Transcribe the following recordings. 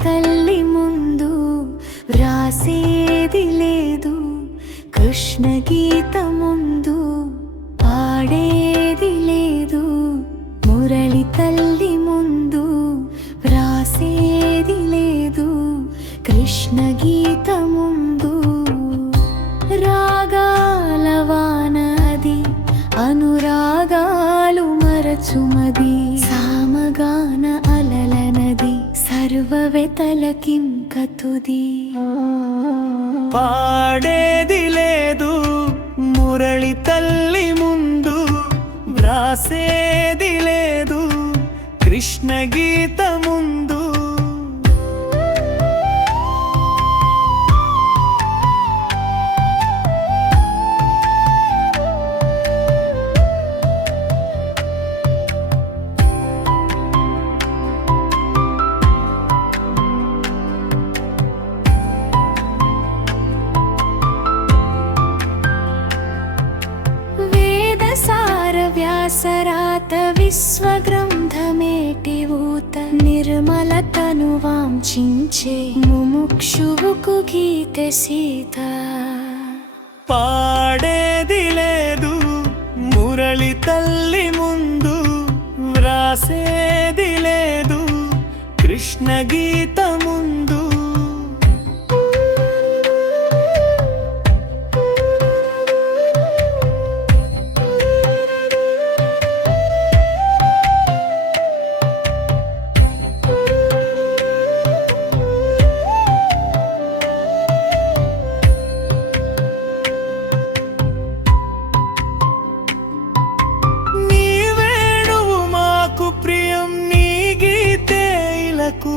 తల్లి ముందు వ్రాసేది లేదు, కృష్ణ గీత ముందు పాడేది లేదు. మురళి తల్లి ముందు వ్రాసేది లేదు, కృష్ణ గీత ముందు. రాగాల వానది అనురాగాలు మరచుమది, సామగాన అలల నది సర్వవెతలకింకతుది. పాడేది లేదు మురళి తల్లి ముందు, వ్రాసేది లేదు కృష్ణ గీత ముందు. వ్యాసరాత విశ్వగ్రంథమేటి ఊత, నిర్మలతను వాంఛించే ముముక్షువుకు గీత సీత. పాడేది లేదు మురళి తల్లి ముందు, వ్రాసేది లేదు కృష్ణ గీత ముందు.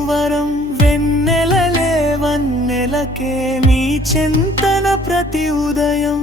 వరం వెన్నెలలే వన్నెలకే నీ చింతన ప్రతి ఉదయం.